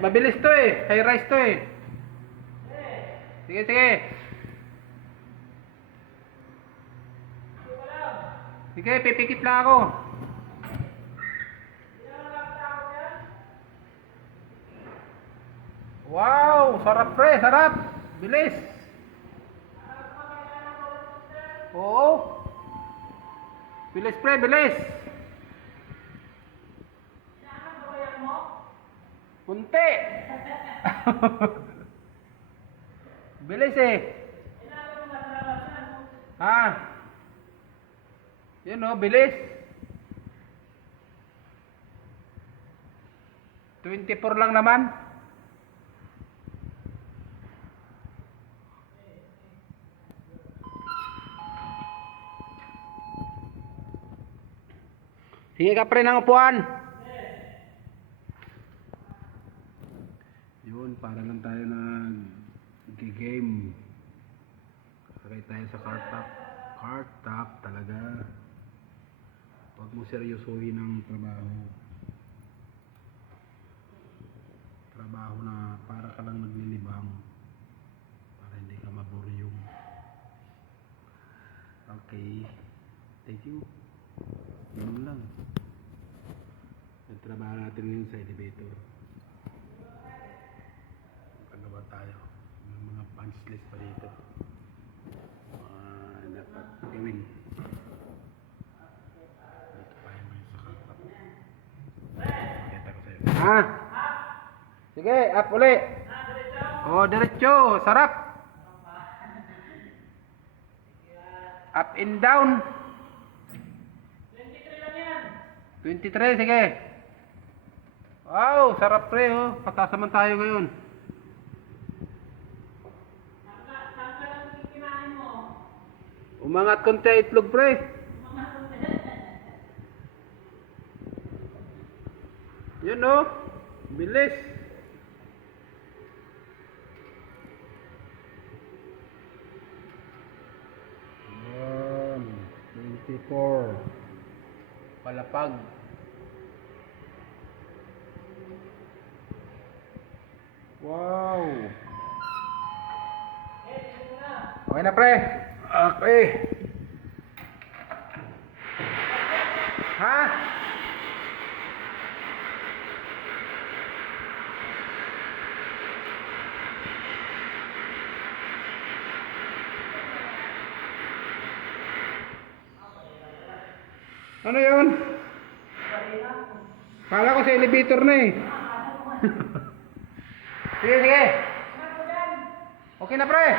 Mabilis to eh. High rise to eh. Sige, sige. Sige, pipikit lang ako. Wow, sarap pre, sarap. Bilis. Oo. Bilis pre, bilis. Kunti. Bilis eh. Ha? Yun o, bilis. 24 lang naman. Sige ka pre ng upuan. Yun, para lang tayo nag-game. Sakay tayo sa car top. Car top talaga. Huwag mo seryosohin ang trabaho. Trabaho na para ka lang naglilibang. Para hindi ka maburyong. Okay. Thank you. Yun lang. Nagtrabaho natin ngayon sa elevator. Magkagawa tayo. May mga punch list pa dito. Dapat gawin. Dito pa yung sa kakap. Pakita ko sa'yo. Ha? Sige, up uli. Oh, diretso. Sarap. Up and down. 23, sige. Wow, sarap pre, oh. Pataas naman tayo ngayon. Umangat konti itlog pre. Yun oh. Bilis. Yan. 24. Palapag. Wow. Okay na pre. Okay. Ha? Ano yun? Kala ko sa elevator na eh. Sige, sige. Okay na pre.